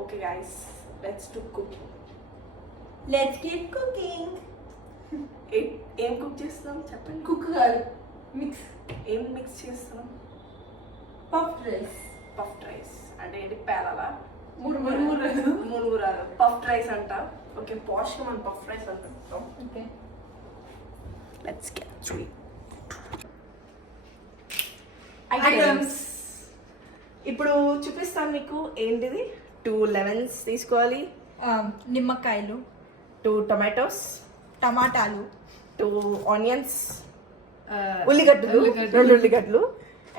Okay guys, let's do cooking. Let's get cooking. ఏం cook చేస్తాం చెప్పండి. కుక్ కాదు, మిక్స్. ఏం మిక్స్ చేస్తాం? Puff rice. పఫ్ రైస్ అంటే ఏంటి? పేలాలా? మురుగురాలు. పఫ్ రైస్ అంట. ఓకే, పాష్గా మనం పఫ్ రైస్ అనుకుంటాం. Okay, let's get to items. ఇప్పుడు చూపిస్తాను మీకు. ఏంటిది? 2 లెమన్స్ తీసుకోవాలి, నిమ్మకాయలు, 2 టొమాటోస్, టమాటాలు, 2 ఆనియన్స్, ఉల్లిగడ్డలు, 2 ఉల్లిగడ్డలు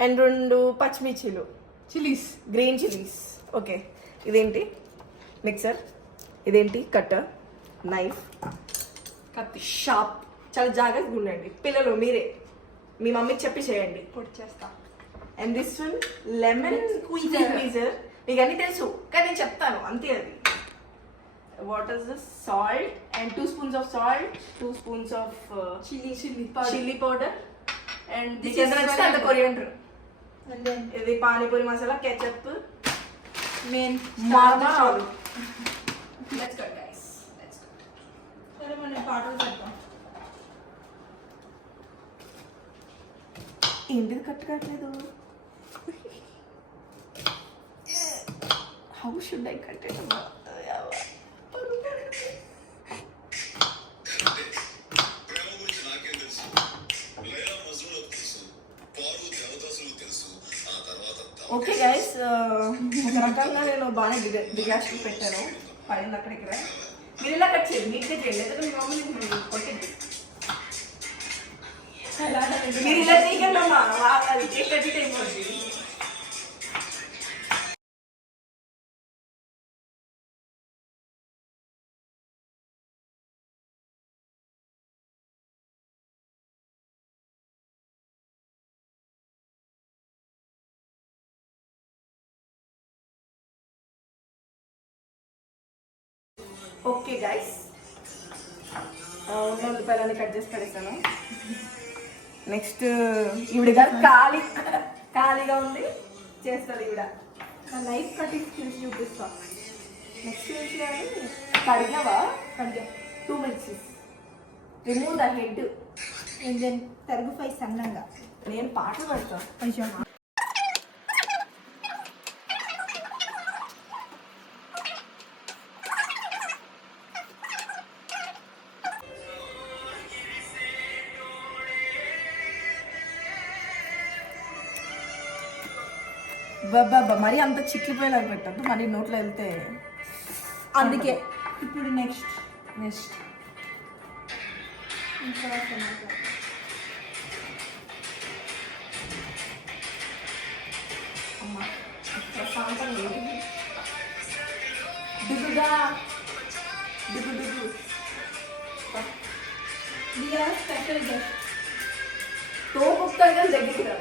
అండ్ 2 పచ్చిమిర్చీలు, చిల్లీస్, గ్రీన్ చిల్లీస్. ఓకే, ఇదేంటి? మిక్సర్. ఇదేంటి? కట్టర్, నైఫ్, కత్తి, షార్ప్. చాలా జాగ్రత్తగా ఉండండి పిల్లలు. మీరే మీ మమ్మీకి చెప్పి చేయండి. పొడి చేస్తా. And this one lemon squeezer. మీకు అన్నీ తెలుసు కానీ నేను చెప్తాను అంతే. అది what is this? Salt and 2 spoons of salt, 2 spoons of chilli powder and This this is అంత కొరియాండర్. And then ఇది పానీపూరి మసాలా, కెచప్, main మార్మరాలు. Let's go guys, let's go. సరే మనం పాటలు పెడతాం. ఏంటిది కట్ కట్టలేదు? How should I cut it? Okay guys, ఒక రకంగా నేను బాగానే డిగాస్ట్రీ పెట్టాను. పడింది అక్కడ ఇక్కడ. మీరు ఇలా కట్ చేయండి, నీట్గా చేయండి, లేకపోతే మీ మమ్మీ కొట్టింది. మీరు ఇలా చేయకండి అమ్మా, అది కేక్ కట్టి అయిపోద్ది. ఓకే గైస్, ఉన్న ఉల్లిపాయలన్నీ కట్ చేసి పడేసాను. నెక్స్ట్ ఈవిడ గారు ఖాళీగా ఉంది, చేస్తుంది ఈవిడ. నా లైఫ్ కటింగ్ స్కిల్స్ చూపిస్తా. నెక్స్ట్ ఏం చేయాలి? కడిగావా? కడిగా. 2 minutes. Remove the head. And then తరుగు ఫ్రై సన్నంగా. నేను పాటలు పడతాను. కొంచెం బాబా మరీ అంత చిక్కిపోయేలాగా పెట్టద్దు, మరీ నోట్లో వెళ్తే. అందుకే ఇప్పుడు నెక్స్ట్ ఇంకా అమ్మా ప్రశాంతంగా దిగుగా దిగు స్పెషల్ గెస్ట్ తో కుక్కగా దగ్గరికి రా.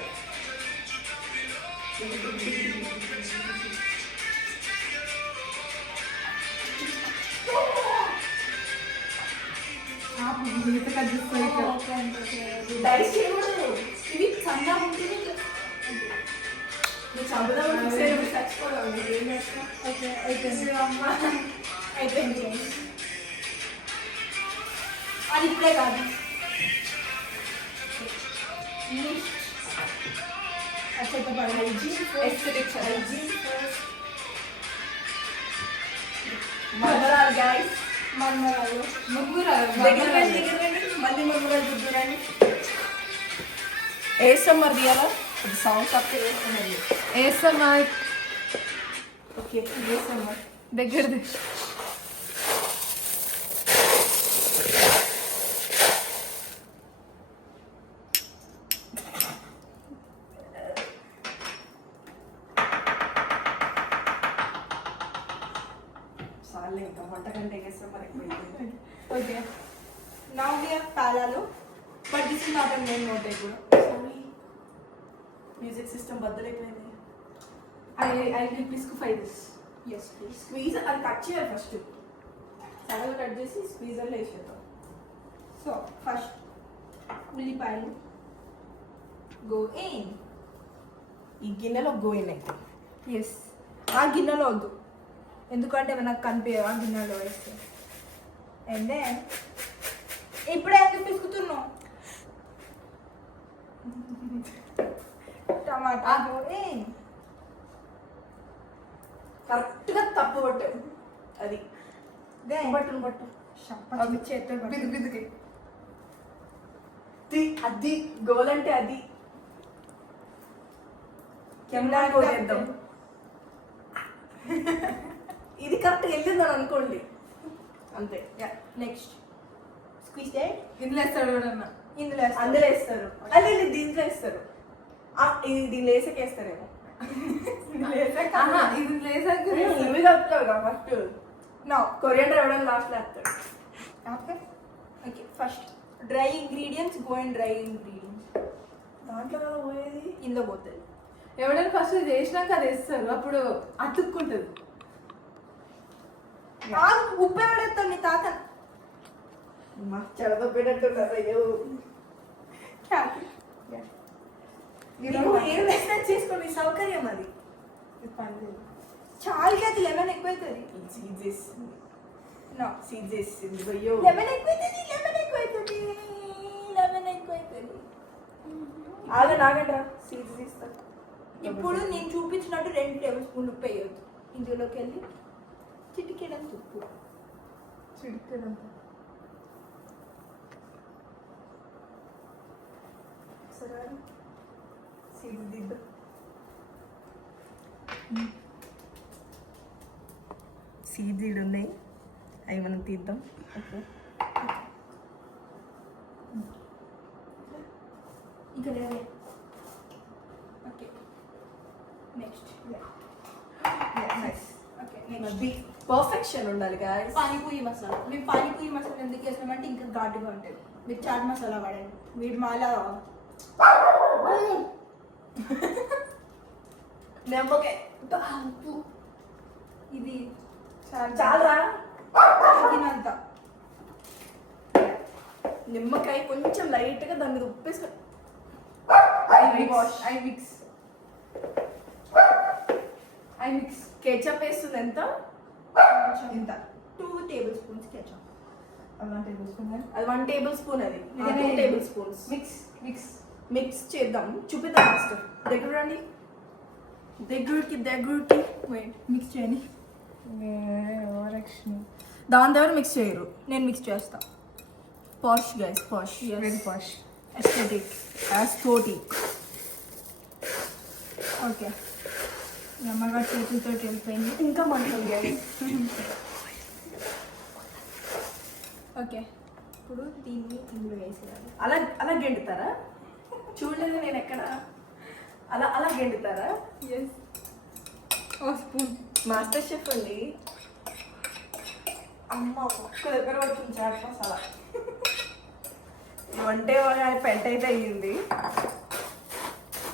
డైస్ చేయకూడదు. ఇవి సన్నగా ఉంటుంది. నువ్వు చంపుదామని చచ్చిపోదాము. ఏం చేస్తాం? అయిపోయింది అమ్మ, అయిపోయింది. అది ఇప్పుడే కాదు. మర్మరాలు గైస్, మర్మరాలు, దగ్గర రండి, మళ్ళీ మర్మరాలు చూద్దురండి. ఏసమ్మర్ తీయాలా? అది సౌండ్ తప్ప వేస్తున్నది. ఏసమ్మర్. ఓకే, ఏసమ్మర్ దగ్గర చాలే, ఇంకా వంట కంటే ఏసమ్మర్ ఎక్కువ. ఓకే, now we have పాలాలు, but this is not a main note కూడా. సారీ, మ్యూజిక్ సిస్టమ్ బద్దలైపోయింది. I will piscify this. Yes, please. Squeezer అది కట్ చేయాలి ఫస్ట్. సగం కట్ చేసి స్క్వీజర్లో వేసేద్దాం. సో ఫస్ట్ ఉల్లిపాయలు go in. ఈ గిన్నెలో గోయినాయి. ఎస్, ఆ గిన్నెలో వద్దు, ఎందుకంటే నాకు కనిపించవా గిన్నెలో వేస్తే. అండ్ ఇప్పుడే ఎందుకు పిసుకుతున్నావు? టమాటా కరెక్ట్గా తప్పు పట్టావు. అది బట్టు చేతులు బిదుకి అది గోల్ అంటే అది. కెమెరా కొట్టేద్దాం. ఇది కరెక్ట్గా వెళ్ళిందని అనుకోండి అంతే. Next squeeze day. ఇందులో వేస్తాడు కూడా ఇందులో అందులో వేస్తారు. అదే దీంట్లో వేస్తారు. ఇది దీనిలో వేసేకేస్తారేమో. ఇది లేసాక ఇవి కలుపుతావు కదా ఫస్ట్. నో కొరియాండర్ ఎవడన్నా లాస్ట్ వేస్తాడు. Okay okay first dry ingredients go and dry ingredients. దాంట్లో కదా పోయేది. ఇందులో పోతుంది. ఎవడైనా ఫస్ట్ చేసినాక అది వేస్తారు, అప్పుడు అతుక్కుంటుంది. ఉప్పు ఎవడేస్తాడు నీ తాత? చెడతో పెట్టట్టున్నారు. అయ్యో ఏం వేసినా చేసుకోండి, సౌకర్యం అది. చాలా అది లెమన్ ఎక్కువైతుంది. సీడ్స్ వేసింది. నో సీడ్స్ వేసింది. అయ్యో లెమన్ ఎక్కువైతుంది. లెమన్ ఎక్కువైతుంది. లెమన్ ఎక్కువైతుంది. ఆగండ్రా సీడ్స్ తీస్తా. ఇప్పుడు నేను చూపించినట్టు 2 టేబుల్ స్పూన్లు ఉప్పు వేయొద్దు. ఇందులోకి వెళ్ళి చిటికెడంత ఉప్పు. సరే సీడ్స్ దిద్దాం. సీడ్స్ ఇవి ఉన్నాయి, అవి మనం తీద్దాం. ఓకే ఇంకా లేదే. Okay next okay next perfection ఉండాలి గాయస్. పానీపూరి మసాలా. మేము పానీపూరి మసాలా ఎందుకు వేస్తామంటే ఇంకా ఘాటుగా ఉంటుంది. మీరు చాట్ మసాలా వాడండి. మీరు మాలా నెమ్మకే ఇది చాలా తినంత. నిమ్మకాయ కొంచెం లైట్గా దాని మీద ఉప్పేసుకో. ఐ మిక్స్ కేచప్ వేస్తుంది ఎంత? ఇంత 2 టేబుల్ స్పూన్స్ కెచప్. అది 1 టేబుల్ స్పూన్. అది 2 టేబుల్ స్పూన్స్. మిక్స్ చేద్దాం. చూపిద్దాం ఫస్ట్. దగ్గర రండి. దగ్గరికి మిక్స్ చేయండి. దాని దగ్గర మిక్స్ చేయరు. నేను మిక్స్ చేస్తా. పాష్ గైస్, పాష్. వెరీ పాష్. ఎస్థెటిక్. ఓకే నెమ్మదిగా చేతులతో వెళ్ళిపోయింది. ఇంకా మంటలు గైస్. ఓకే ఇప్పుడు దీన్ని ఇందులో వేసేయాలి. అలా గెండుతారా? చూడలేదు నేను ఎక్కడ. అలా గెండుతారా? ఎస్. స్పూన్. మాస్టర్ షెఫ్ అండి. అమ్మ ఒక్క దగ్గర పడుతుంది చాట్ మసాలా. వంటే పెంట అయితే అయ్యింది.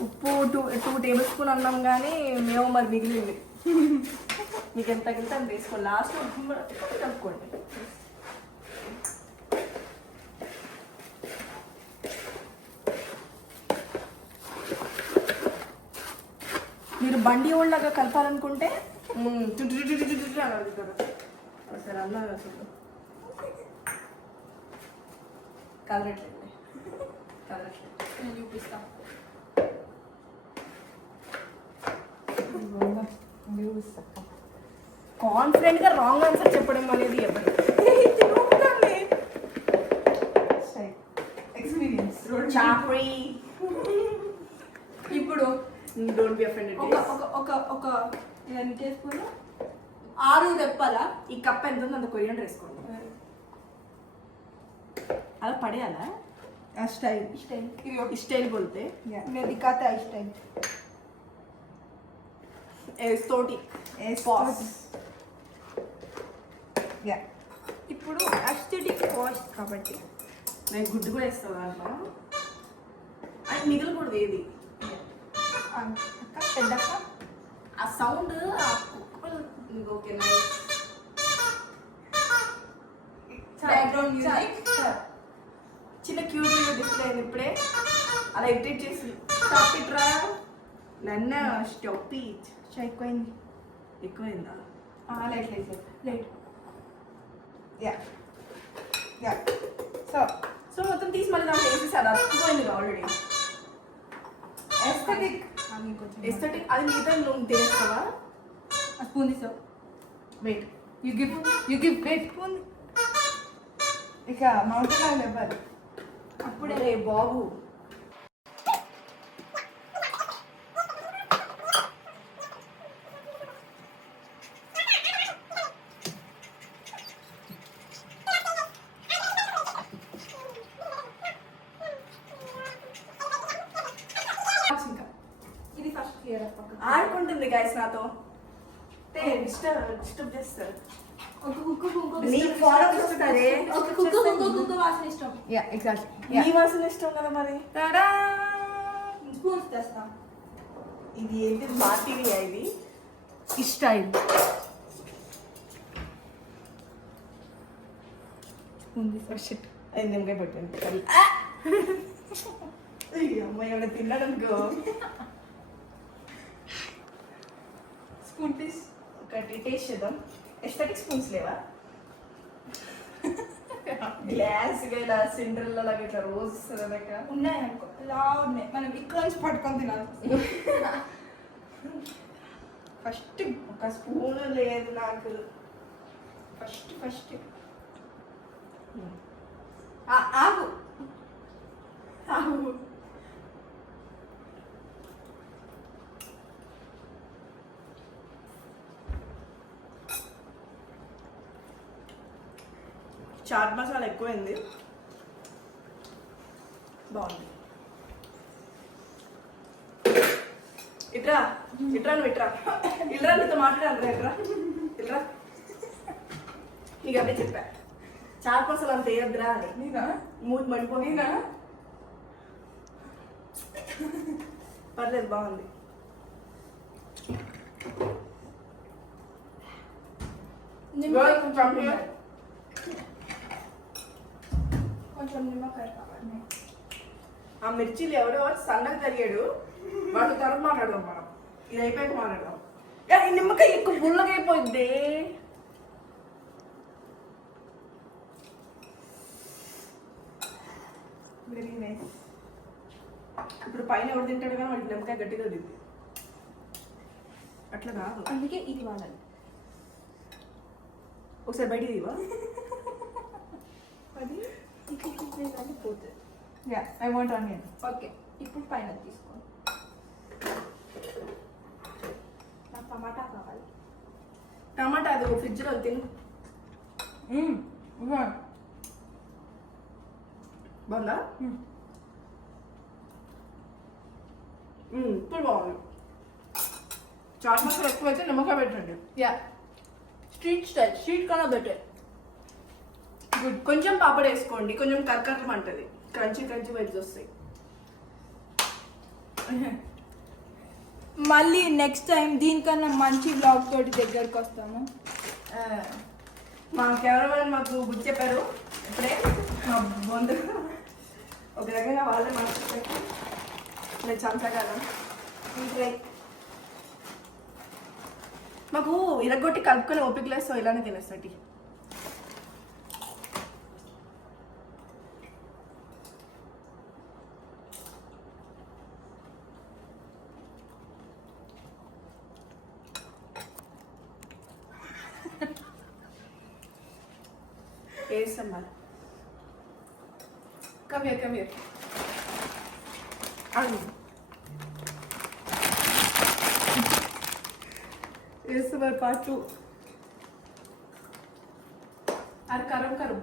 ఉప్పు 2 టేబుల్ స్పూన్ అన్నాం కానీ మేము మరి మిగిలింది. మీకు ఎంత తగిలితే అంత వేసుకోండి. లాస్ట్ ఉప్పు కలుపుకోండి. మీరు బండి ఓళ్ళగా కలపాలనుకుంటే సరే అన్న అసలు కలరట్లేదు. నేను చూపిస్తా. కాన్ఫిడెంట్ గా రాంగ్ ఆన్సర్ చెప్పడం అనేది ఎవరు ఎక్స్పీరియన్స్. చాప్రీ. ఇప్పుడు డోంట్ బి అఫెండెడ్. ఒక ఎన్ని టేస్పూన్? 6 తెప్పాలా? ఈ కప్ ఎంత ఉంది అంత కొరియాండర్ వేసుకోండి. అలా పడేయాలా? స్టైల్ స్టైల్ बोलते मैं दिखाता है स्टाइल. తోటి పాస్. ఇప్పుడు అస్థెటిక్ కాస్ట్ కాబట్టి నేను గుడ్డు కూడా వేస్తాను దాంట్లో. అది మిగలకూడదు ఏది. అక్క పెద్దక్క ఆ sound okay nice. Background music. చిన్న క్యూట్ వీడియో డిస్ప్లే అయింది ఇప్పుడే. అలా ఎడిట్ చేసి స్టాప్ ఇట్ రా. నన్ను స్టాప్ ఇట్. ఎక్కువైంది. ఎక్కువైందా? Light light light. Yeah yeah so మొత్తం తీసి మళ్ళీ దాంట్లో వేసేసి అది అతుక్కుపోయింది ఆల్రెడీ. ఎస్థెటిక్ ఎస్థెటిక్ అది మిగతా నువ్వు తినేస్తావా? స్పూన్ తీసావు. వెయిట్ యు గివ్ వెయిట్ ఇక మౌంటైన్ ఆయిల్ ఇవ్వాలి. అప్పుడే బాబు ఇంకా ఇది ఫస్ట్ క్లియర్ పక్కన. ఆడుకుంటుంది గైస్ నాతో. డిస్టర్బ్ చేస్తారు. ఒక కుక్క నీకు follow చేస్తారే. ఒక కుక్క వాసన ఇష్టం. యా ఎగ్జాక్ట్లీ నీ వాసన ఇష్టం కదా మరి. స్పూన్స్ తెస్తా. ఇది ఏంటి పార్టీవి ఇది స్టైల్ స్పూన్ తీసా. షిట్ అది నిమ్మకాయ పట్టింది కర్రీ. అమ్మాయి ఎవడ తిన్నాడు అనుకో. స్పూన్ తీసి ఒకటి టేస్ట్ చేద్దాం. ఎస్థెటిక్ స్పూన్స్ లేవా? గ్లాస్ గా ఇలా సిండ్రెల్లా లాగా ఇట్లా రోజు లెక్క ఉన్నాయి అనుకో. ఇలా ఉన్నాయి. మనం ఇక్కడ నుంచి పట్టుకొని తినాలి. ఫస్ట్ ఒక స్పూన్ లేదు నాకు. ఫస్ట్ ఆగు ఆగు. చాట్ మసాలా ఎక్కువైంది. బాగుంది. ఇట్రా నువ్వు ఇట్రా నీతో మాట్లాడాలి. ఇట్రా నీకు అదే చెప్పా చాట్ మసాలా అంత వేయద్దురా అని. నేనా మూతి మడిపోయి నేనా పర్లేదు బాగుంది. నిమ్మకాయ From కొంచెం here. ఉండాలి. కొంచెం నిమ్మకాయ కావాలి. ఆ మిర్చిలు ఎవడో సన్నగా తరిగాడు. వాటి తర్వాత మాట్లాడదాం మనం. ఇది అయిపోయాక మాట్లాడదాం. ఈ నిమ్మకాయ ఎక్కువ పుల్లగా అయిపోయింది. Very nice. ఇప్పుడు పైన ఎవరు తింటాడు కానీ వాడికి నిమ్మకాయ గట్టిగా దిద్ది. అట్లా కాదు. అందుకే ఇది వాడాలి. ఒకసారి బయటికి దివా. అది ఇక్కడ పోతుంది. Yeah I want onion. Okay ఇప్పుడు పైన తీసుకోండి. నాకు టమాటా కావాలి. టమాటా అది ఫ్రిడ్జ్లో తిను. బాగుందా? ఇప్పుడు బాగుంది. చాట్ మసాలా ఎక్కువ అయితే నిమ్మకాయ పెట్టండి. Yeah street style. స్ట్రీట్ కన్నా బెటర్. గుడ్. కొంచెం పాపడ్ వేసుకోండి. కొంచెం కరకరం అంటది. క్రంచీ వైబ్స్ వస్తాయి. మళ్ళీ నెక్స్ట్ టైం దీనికన్నా మంచి బ్లాగ్ తోటి దగ్గరకు వస్తాము. మా కెమెరామెన్ మాకు గుర్తు చెప్పారు ఇప్పుడే. మా బంధు ఒక రకంగా వాళ్ళే మాట్లాడతారు. నేను చంచగలను. మాకు ఇరగొట్టి కలుపుకొని ఓపిక లేస్తో ఇలానే తినేస్తాటి. వేస్తాం మరి. Come here. వేస్తాం మరి పార్ట్ 2. అది కరం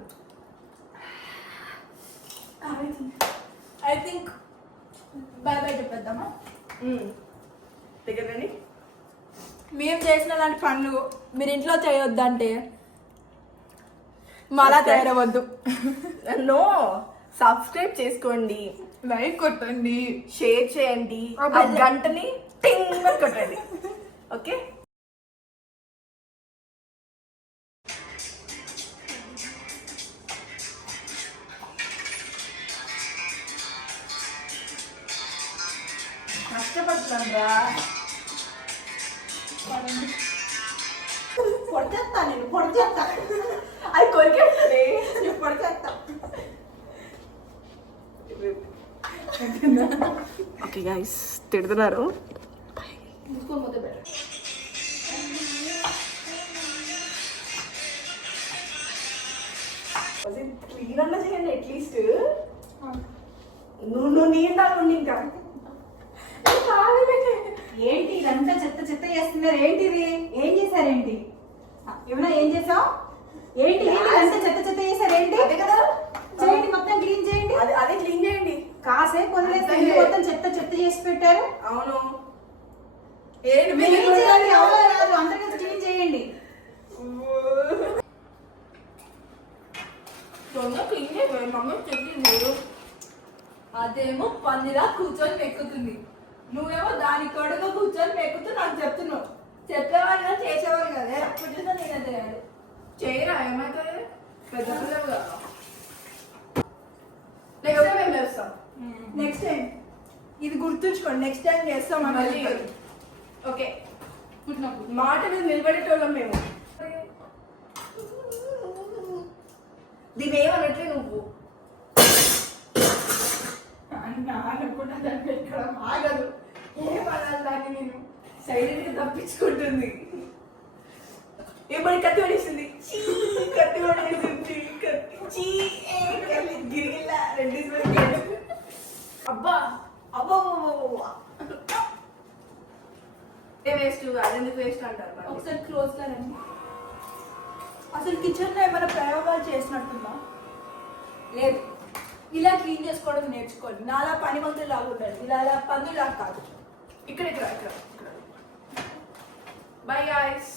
ఐ థింక్ బాయ్ బాయ్ చెప్పేద్దామా? దగ్గరండి. మేము చేసిన లాంటి పనులు మీరు ఇంట్లో చేయొద్దంటే మళ్ళా తయారవద్దు. నో, సబ్స్క్రైబ్ చేసుకోండి, లైక్ కొట్టండి, షేర్ చేయండి, ఆ గంటని టింగ్ అని కొట్టండి. ఓకే, కష్టపడుతున్నాను రా. పొడిచేస్తా నేను పొడిచేస్తా. అది కొరికేస్తుంది. నేను పొడిచేస్తా. ఓకే గైస్ తిడుతున్నారు. మూసుకొని పోతే బెటర్. క్లీన్ అన్నా చేయండి అట్లీస్ట్. నువ్వు నీళ్ళు ఉండి ఇంకా ఏంటి ఇదంతా చెత్త చెత్త చేస్తున్నారు? ఏంటిది? ఏం చేశారేంటి? ఏమన్నా ఏం చేసావు? ఏంటి ఇదంతా చెత్త చెత్త చేశారు? ఏంటి? అదే కదా, చేయండి, మొత్తం క్లీన్ చేయండి. అదే క్లీన్ చేయండి. కాసేపు వదిలేస్తే ఇల్లు మొత్తం చెత్త చెత్త చేసి పెట్టారు. అవును. ఏంటి మీరు చేయాలి, ఎవరో రాదు, అందరూ కలిసి క్లీన్ చేయండి. తొందరగా క్లీన్ చేయాలి. మమ్మీ చెప్పింది. అదేమో పందిలా కూర్చొని మెక్కుతుంది, నువ్వేమో దాని కొడుకు కూర్చొని మెక్కుతూ నాకు చెప్తున్నావు. చెప్పేవాళ్ళు కదా చేసేవాళ్ళు కదా, ఎప్పుడు చూసినా నేను చేయాలి. చేయరా ఏమవుతుంది? పెద్ద పిల్లలు కదా. నెక్స్ట్ టైం ఏం చేస్తాం? నెక్స్ట్ టైం ఇది గుర్తుంచుకోండి, నెక్స్ట్ టైం చేస్తాం మళ్ళీ మళ్ళీ. ఓకే, మాట మీద నిలబడేటోళ్ళం మేము. దీని ఏమన్నట్లే నువ్వు అనుకుంటా దాన్ని పెట్టడం ఆగదు. ఏమనాలి దాన్ని నేను? సైలెంట్ గా తప్పించుకుంటుంది. ఏమని కత్తి పడేసింది. కత్తి పడేసింది. కత్తి గిరిగిల్లా రెడ్డి. అబ్బా అబ్బా వేస్ట్. అదెందుకు వేస్ట్ అంటారు మరి? ఒకసారి క్లోజ్ గా రండి. అసలు కిచెన్ లో ఏమైనా ప్రయోగాలు చేసినట్టుందా? లేదు. ఇలా క్లీన్ చేసుకోవడం నేర్చుకోండి. నాలా పని మందులు లాగా ఉండాలి, ఇలా పందులాగా కాదు. ఇక్కడ ఇక్కడ ఇక్కడ. By guys.